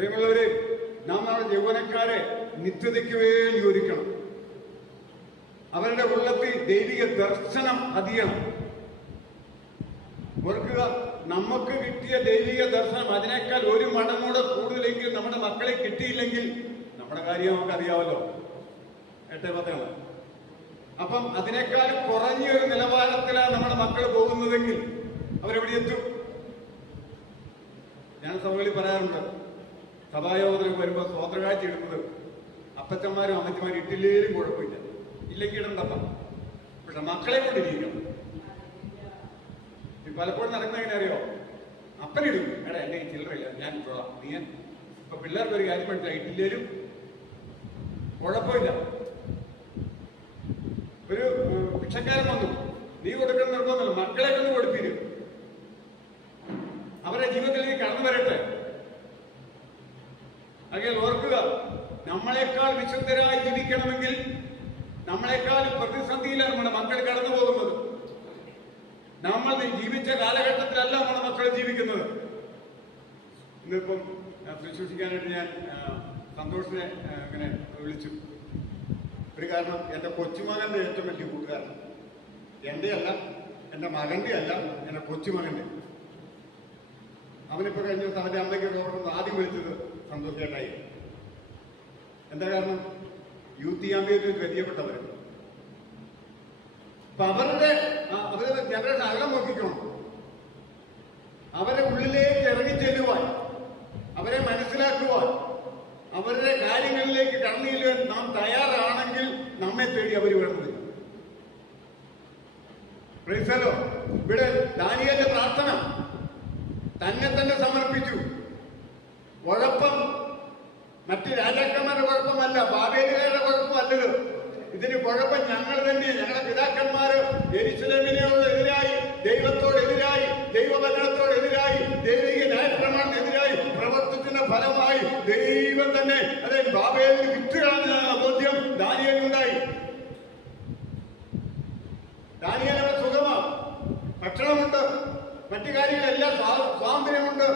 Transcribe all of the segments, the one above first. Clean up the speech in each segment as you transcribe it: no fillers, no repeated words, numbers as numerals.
പ്രിയമുള്ളവരെ, നാം നമ്മുടെ യൗവനക്കാരെ നിത്യതയ്ക്ക് വേണ്ടി ഒരുക്കണം. അവരുടെ ഉള്ളത്തിൽ ദൈവിക ദർശനം പതിയണം. ഓർക്കുക, നമുക്ക് കിട്ടിയ ദൈവിക ദർശനം അതിനേക്കാൾ ഒരു മടങ്ങൂടെ കൂടുതലെങ്കിൽ നമ്മുടെ മക്കളെ കിട്ടിയില്ലെങ്കിൽ നമ്മുടെ കാര്യം നമുക്കറിയാമല്ലോ. 8-10. അപ്പം അതിനേക്കാൾ കുറഞ്ഞൊരു നിലവാരത്തിലാണ് നമ്മുടെ മക്കൾ പോകുന്നതെങ്കിൽ അവരെവിടെ എത്തും? ഞാൻ സഭകളിൽ പറയാറുണ്ട്, സഭായോഗത്തിന് വരുമ്പോൾ സ്വോത്രകാഴ്ച എടുക്കുന്നത് അപ്പച്ചന്മാരും അമ്മച്ചമാരും ഇട്ടില്ലേലും കുഴപ്പമില്ല, ഇല്ലെങ്കിൽ ഇടണ്ടപ്പ, പക്ഷെ മക്കളെ കൊണ്ടിരിക്കണം. പലപ്പോഴും നടക്കുന്ന എങ്ങനെ അറിയോ? അപ്പനിടും, എടാ എന്റെ ഈ ചില്ലറില്ല, ഞാൻ ഇട്ടോളാം, നീ ഇപ്പൊ പിള്ളേർക്ക് ഒരു കാര്യം മനസ്സിലായി, ഇട്ടില്ലേലും കുഴപ്പമില്ല. ഒരു ഭിക്ഷക്കാരൻ വന്നു, നീ കൊടുക്കണം നിർബന്ധമല്ല, മക്കളെ കൊണ്ട് കൊടുത്തിരും, അവരുടെ ജീവിതത്തിലേക്ക് കടന്നു വരട്ടെ. അങ്ങനെ ഓർക്കുക, നമ്മളെക്കാൾ വിശുദ്ധരായി ജീവിക്കണമെങ്കിൽ നമ്മളെക്കാൾ പ്രതിസന്ധിയിലാണ് നമ്മുടെ മക്കൾ കടന്നു പോകുന്നത്. നമ്മൾ ജീവിച്ച കാലഘട്ടത്തിലല്ല നമ്മുടെ മക്കൾ ജീവിക്കുന്നത്. ഇന്നിപ്പം ശുശ്രൂഷിക്കാനായിട്ട് ഞാൻ സന്തോഷിനെ അങ്ങനെ വിളിച്ചു. ഒരു കാരണം, എൻ്റെ കൊച്ചുമകന്റെ ഏറ്റവും വലിയ കൂട്ടുകാരൻ, എൻ്റെ അല്ല, എൻ്റെ മകന്റെ അല്ല, എൻ്റെ കൊച്ചുമകന്റെ. അവനിപ്പോ കഴിഞ്ഞ ദിവസം അവന്റെ അമ്മയ്ക്ക് ഓർക്കുന്നത് ആദ്യം വിളിച്ചത് സന്തോഷേട്ടായി. എന്താ കാരണം? യൂത്ത് ക്യാമ്പയിൽ വ്യതിയപ്പെട്ടവര്. അപ്പൊ അവരുടെ ജനറേഷൻ അകലം നോക്കിക്കണം. അവരെ ഉള്ളിലേക്ക് ഇറങ്ങിച്ചെല്ലുവാൻ, അവരെ മനസ്സിലാക്കുവാൻ, അവരുടെ കാര്യങ്ങളിലേക്ക് കടന്നില്ലാൻ നാം തയ്യാറാണെങ്കിൽ നമ്മെ തേടി അവർ വരുന്നത്. പ്രൈസലോ, ഇവിടെ ദാനിയേലിന്റെ പ്രാർത്ഥന തന്നെ സമർപ്പിച്ചു. കുഴപ്പം മറ്റ് രാജാക്കന്മാരുടെ കുഴപ്പമല്ല, ബാബേലുകാരുടെ കുഴപ്പമല്ലത്. ഇതിന് കുഴപ്പം ഞങ്ങൾ തന്നെ. ഞങ്ങളുടെ പിതാക്കന്മാര് യെരൂശലേമിനെതിരായി, ദൈവത്തോടെതിരായി, ദൈവഭരണത്തോടെതിരായി, ദൈവിക ന്യായപ്രമാണത്തിനെതിരായി പ്രവർത്തിക്കുന്ന ഫലമായി ദൈവം തന്നെ അതായത് ബാബേലിന് വിറ്റുകളഞ്ഞ ബോധ്യം ദാനിയേലിനുണ്ടായി. ദാനിയേലിന് സുഖമാണ്, ഭക്ഷണമുണ്ട്, മറ്റു കാര്യങ്ങളെല്ലാം സ്വാതന്ത്ര്യമുണ്ട്,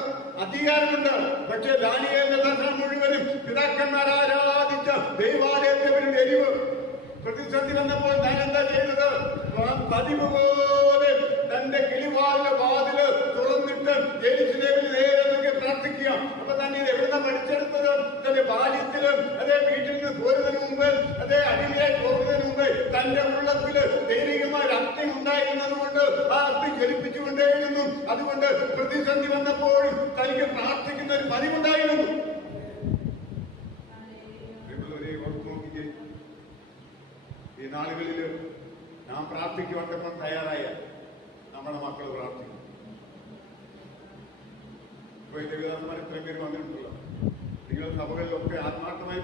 അധികാരമുണ്ട്. പക്ഷേ ദാനിയേലിന്റെ ദർശനം മുഴുവനും പിതാക്കന്മാർ ആരാധിച്ച ദൈവാലയത്തെ ഒരു എരിവ്. പ്രതിസന്ധി വന്നപ്പോൾ താൻ എന്താ ചെയ്തത്? പതിവ് പോലെ തന്റെ കിളിവാലിന്റെ വാതില് തുറന്നിട്ട് യെരൂശലേമിൽ നേരെ നോക്കി പ്രാർത്ഥിക്കുക. അപ്പൊ തന്നെ ഇത് എവിടുന്ന പഠിച്ചെടുത്തത്? തന്റെ ബാല്യത്തിലും അതേ വീട്ടിൽ നിന്ന് പോരുന്നതിന് മുമ്പ്, അതേ അടിമയായി പോകുന്നതിന് മുമ്പ് തന്റെ ഉള്ളത്തില് ദൈവികമായ അഗ്നി ഉണ്ടായിരുന്നത് കൊണ്ട് ആ അഗ്നി ജ്വലിപ്പിച്ചുകൊണ്ടേയിരുന്നു. അതുകൊണ്ട് പ്രതിസന്ധി വന്നപ്പോഴും തനിക്ക് പ്രാർത്ഥിക്കുന്ന ഒരു പതിവുണ്ടായിരുന്നു. ഈ നാളുകളില് നാം പ്രാർത്ഥിക്കുവാൻ തയ്യാറായ നമ്മുടെ മക്കൾ പ്രാർത്ഥിക്കും. ഇപ്പൊ എന്റെ വിധാനന്മാർ ഇത്രയും പേര് വന്നിട്ടുണ്ടല്ലോ. നിങ്ങൾ സഭകളിലൊക്കെ ആത്മാർത്ഥമായി